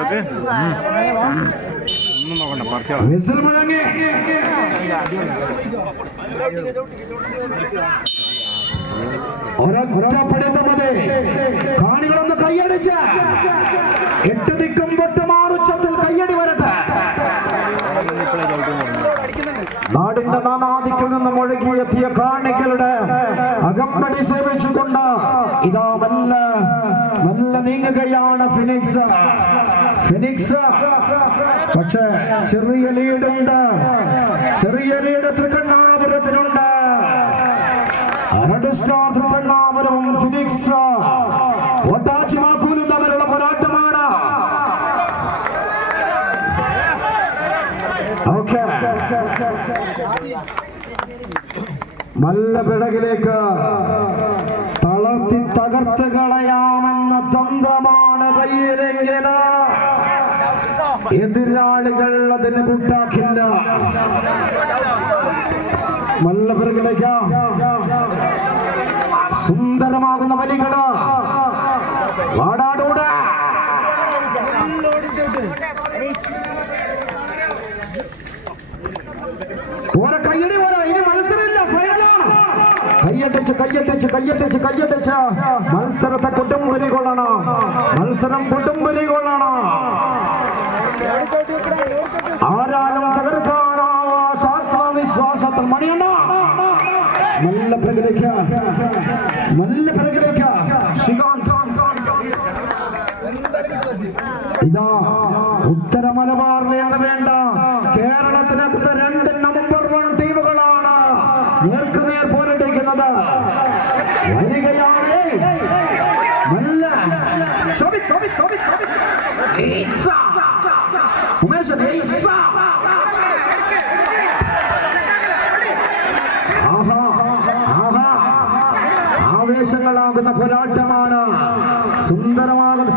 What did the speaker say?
നോക്ക് ഒന്നും നോക്കണ്ട പറിച്ചോളാം വിസിൽ മുഴങ്ങി ഒരൊറ്റപ്പെടുത്ത മതി കാണികളൊന്ന് കൈയടിച്ച്. എട്ട് ദിക്കും പൊട്ടുമാറുച്ചത്തിൽ കൈയടി വരട്ടെ. നാടിന്റെ നാനാദിക്കിൽ നിന്ന് മുഴുകിയെത്തിയ കാണികളുടെ അകമ്പടി സേവിച്ചുകൊണ്ട് ഇതാ മെല്ലെ മെല്ലെ നീങ്ങുകയാണ് ഫിനിക്സ്. ഫിനിക്സ് പക്ഷേ ചെറിയ ലീഡുണ്ട് ചെറിയ ലീഡ് തൃക്കണ്ണാപുരത്തിനുണ്ട്. രണ്ട് സ്റ്റാർ തൃക്കണ്ണാപുരവും ഫിനിക്സ് ഒട്ടാച്ചിമാക്കൂലും തമ്മിലുള്ള പോരാട്ടമാണ്. ഓക്കെ നല്ല പിടകിലേക്ക് തളർത്തി തകർത്ത് കളയാമെന്ന തന്ത്രമാണ് കയ്യിലെങ്കിൽ എതിരാളികൾ അതിന് കൂട്ടാക്കില്ല. നല്ല പിറകിലേക്ക് സുന്ദരമാകുന്ന വലികട. വാടാടൂടെ ഓരോ കയ്യടി പോരാ ഇനി മത്സരമില്ല ഫൈനലാണ് കയ്യട്ടിച്ച് കയ്യട്ടിച്ച് കയ്യട്ടിച്ച് കയ്യട്ടിച്ച് മത്സരത്തെ കൊട്ടും പൊരികൊള്ളണം മത്സരം കൊടുമ്പലി മണിയണ്ട നല്ല പിറകിലേക്ക് നല്ല പിറകിലേക്ക് ശ്രീകാന്ത്. ഇതാ ഉത്തര മലബാറിലെ എന്ന് വേണ്ട. കേരളത്തിനകത്ത് രണ്ട് നമ്പർ വൺ ടീമുകളാണ് നേർക്കുനേർ പോരട്ടിരിക്കുന്നത് വരികയാണ്. നല്ല. ശോഭി, ആവേശങ്ങളാകുന്ന പോരാട്ടമാണ്. സുന്ദരമാകുന്ന